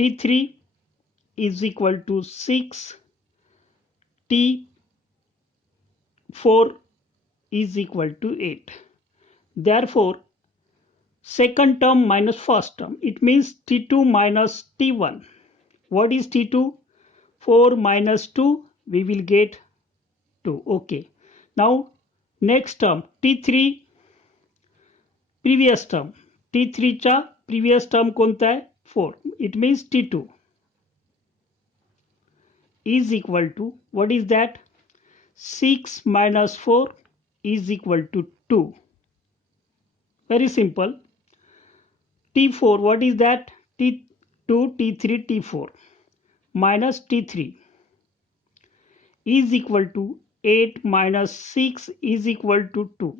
T3 is equal to 6, T4 is equal to 8. Therefore, second term minus first term, it means T2 minus T1. What is T2? 4 minus 2, we will get 2. Okay. Now, next term, T3 previous term. T3 चा previous term कोणता आहे? 4. It means T2 is equal to, what is that? 6 minus 4 is equal to 2. Very simple. T4, what is that? T2, T3, T4 minus T3 is equal to 8 minus 6 is equal to 2.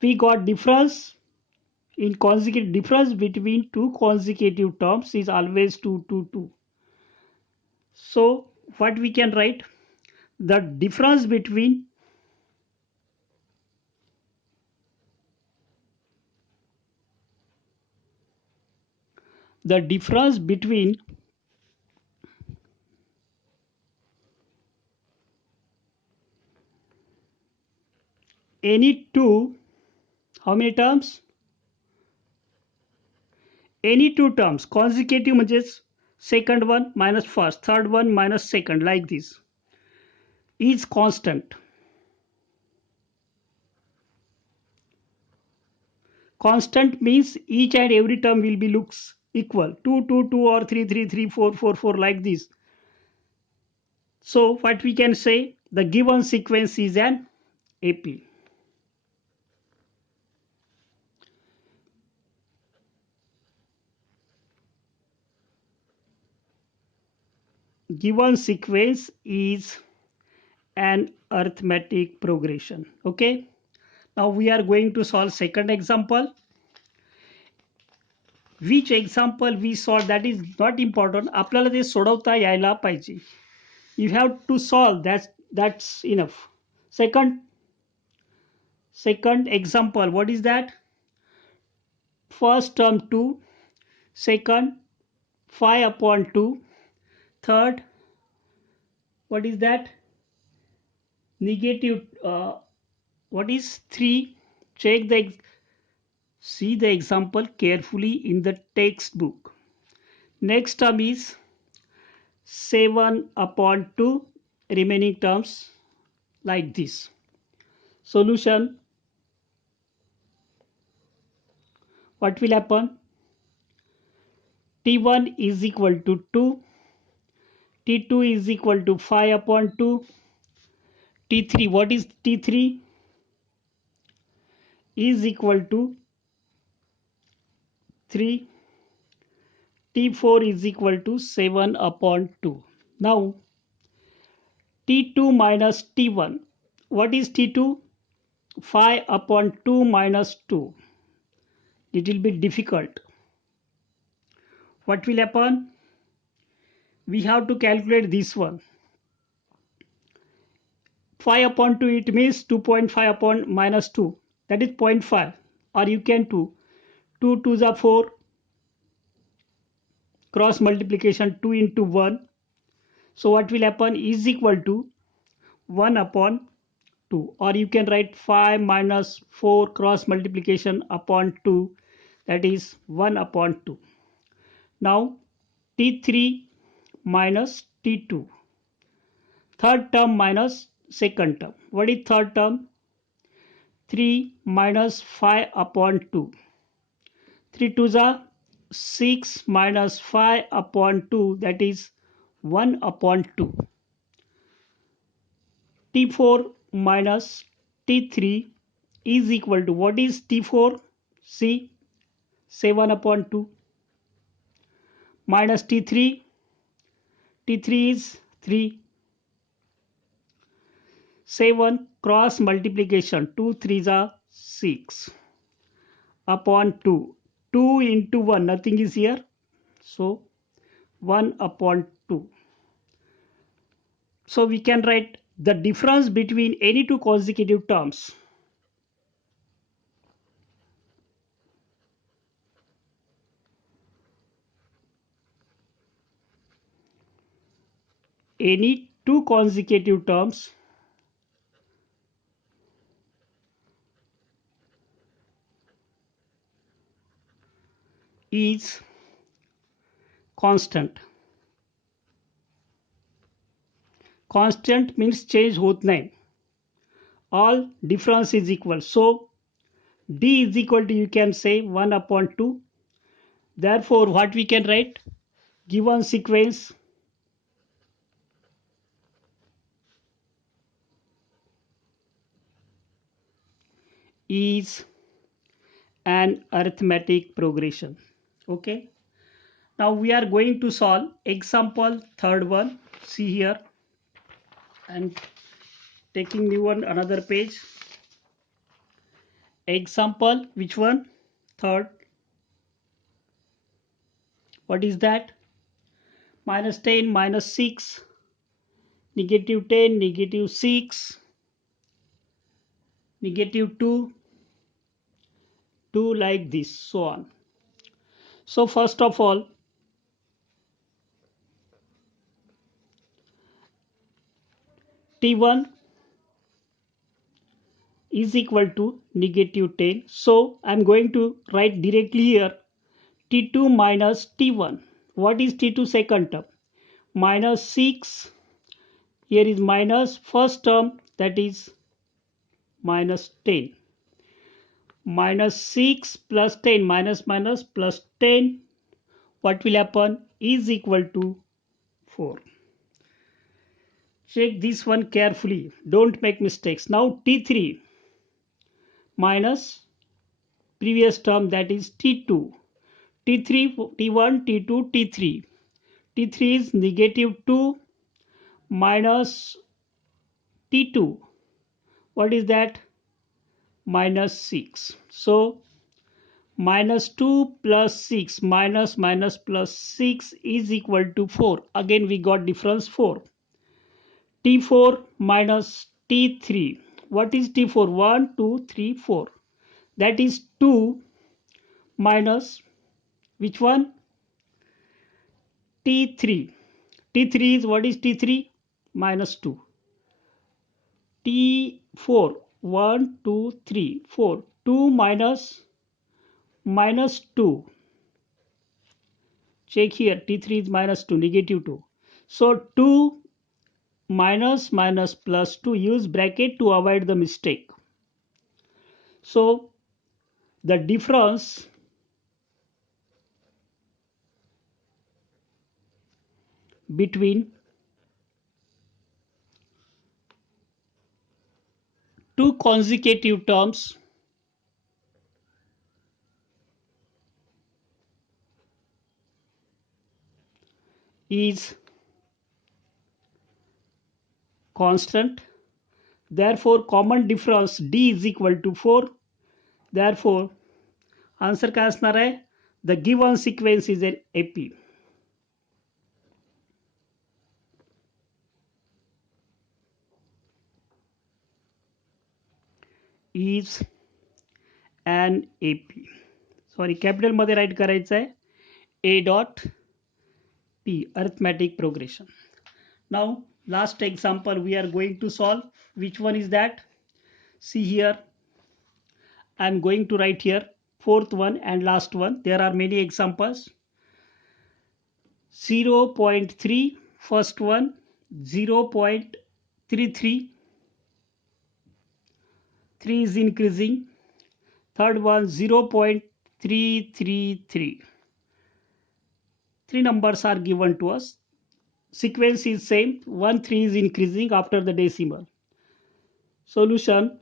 We got difference in consecutive difference between two consecutive terms is always 2, 2, 2. So what we can write? The difference between any two, how many terms? Any two terms, consecutive means second one minus first, third one minus second, like this, is constant. Constant means each and every term will be looks equal, 2, 2, 2 or 3, 3, 3, 4, 4, 4, like this. So what we can say, the given sequence is an AP. Given sequence is an arithmetic progression. Okay. Now we are going to solve second example. Which example we solve, that is not important. आपल्याला ते सोडवता यायला पाहिजे. You have to solve, that's enough. Second example, what is that? First term 2, second 5 upon 2, third, what is that? Negative, what is 3? Check the, see the example carefully in the textbook. Next term is 7 upon 2, remaining terms like this. Solution, what will happen? T1 is equal to 2, T2 is equal to 5 upon 2, T3, what is T3? Is equal to 3, T4 is equal to 7 upon 2. Now, T2 minus T1, what is T2? 5 upon 2 minus 2. It will be difficult. What will happen? We have to calculate this one. 5 upon 2, it means 2.5 upon minus 2, that is 0.5, or you can do 2 2s are 4, cross multiplication 2 into 1. So what will happen is equal to 1 upon 2, or you can write 5 minus 4 cross multiplication upon 2, that is 1 upon 2. Now T3 minus T2, third term minus second term. What is third term? 3 minus 5 upon 2. 3 2s are 6 minus 5 upon 2, that is 1 upon 2. T4 minus T3 is equal to, what is T4? See, 7 upon 2 minus T3. T3 is 3. 7 cross multiplication, 2 3s are 6 upon 2. 2 into 1, nothing is here. So 1 upon 2. So we can write the difference between any two consecutive terms. any two consecutive terms is constant. Constant means change होत नाही. All difference is equal. So D is equal to, you can say, 1 upon 2. Therefore, what we can write? Given sequence is an arithmetic progression. Okay. Now we are going to solve example third one. See here, and taking new one, another page. Example, which one? Third. What is that? Minus 10, minus 6, negative 10, negative 6, negative 2, 2 like this, so on. So first of all, T1 is equal to negative 10. So I'm going to write directly here T2 minus T1. What is T2 second term? Minus 6. Here is minus first term, that is minus 10. Minus 6 plus 10, minus minus plus 10. What will happen? Is equal to 4. Check this one carefully. Don't make mistakes. Now T3 minus previous term, that is T2. T3, T1, T2, T3. T3 is negative 2 minus T2. What is that? Minus 6. So minus 2 plus 6 minus minus plus 6 is equal to 4. Again we got difference 4. T4 minus T3. What is T4? 1, 2, 3, 4. That is 2 minus which one? T3. T3 is, what is T3? Minus 2. T4. 1, 2, 3, 4. 2 minus minus 2. Check here. T3 is minus 2, negative 2. So 2 minus minus plus 2, use bracket to avoid the mistake. So the difference between two consecutive terms is constant. Therefore common difference D is equal to 4. Therefore answer काय असणार आहे? The given sequence is an AP. Is an AP. Sorry, capital मध्ये right करायचं आहे. A dot P, arithmetic progression. Now last example we are going to solve. Which one is that? See here, I am going to write here fourth one and last one. There are many examples. 0.3, first one, 0.33, 3 is increasing. Third one, 0.333. Three numbers are given to us. Sequence is same. 1, 3 is increasing after the decimal. Solution.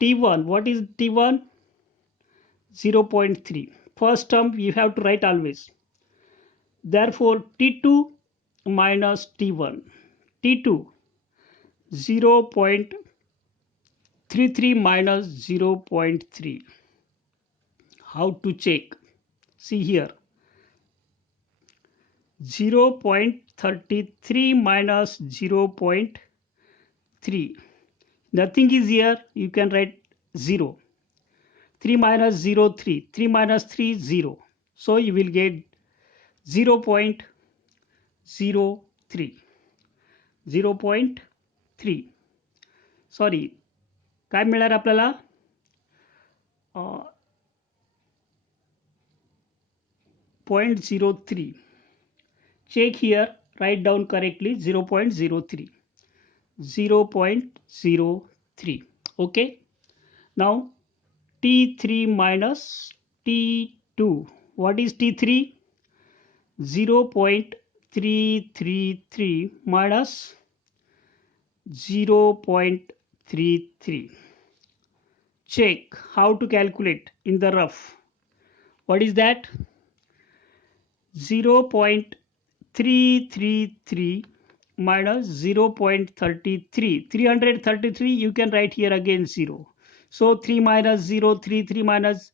T1. What is T1? 0.3. First term you have to write always. Therefore T2 minus T1. T2 0.33 minus 0.3. How to check? See here. 0.33 minus 0.3. Nothing is here. You can write 0. 3 minus 0, 3. 3 minus 3, 0. So you will get 0.33. 0.03 0.3 sorry काय मिळणार आपल्याला 0.03 check here write down correctly 0.03 0.03 okay now T3 minus T2 what is T3 0.333 minus 0.33 check how to calculate in the rough what is that 0.333 minus 0.33 333 you can write here again 0 so 3 minus 0 3 3 minus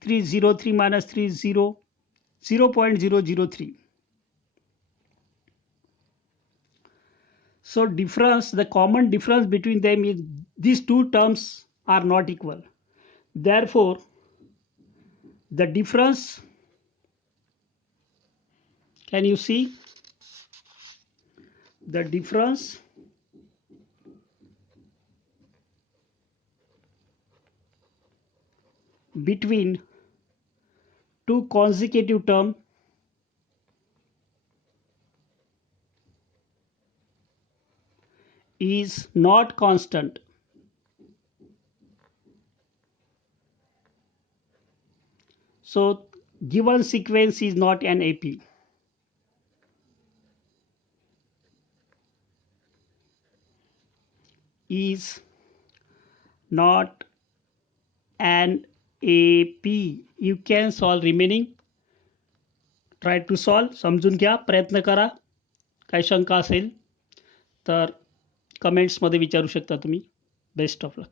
3 0 3 minus 3 0 0.003 so difference the common difference between them is these two terms are not equal therefore the difference can you see the difference between two consecutive terms is not constant. So given sequence is not an AP. Is not an AP. You can solve remaining. Try to solve. समजून घ्या प्रयत्न करा काही शंका असेल तर कमेंट्समध्ये विचारू शकता तुम्ही बेस्ट ऑफ लक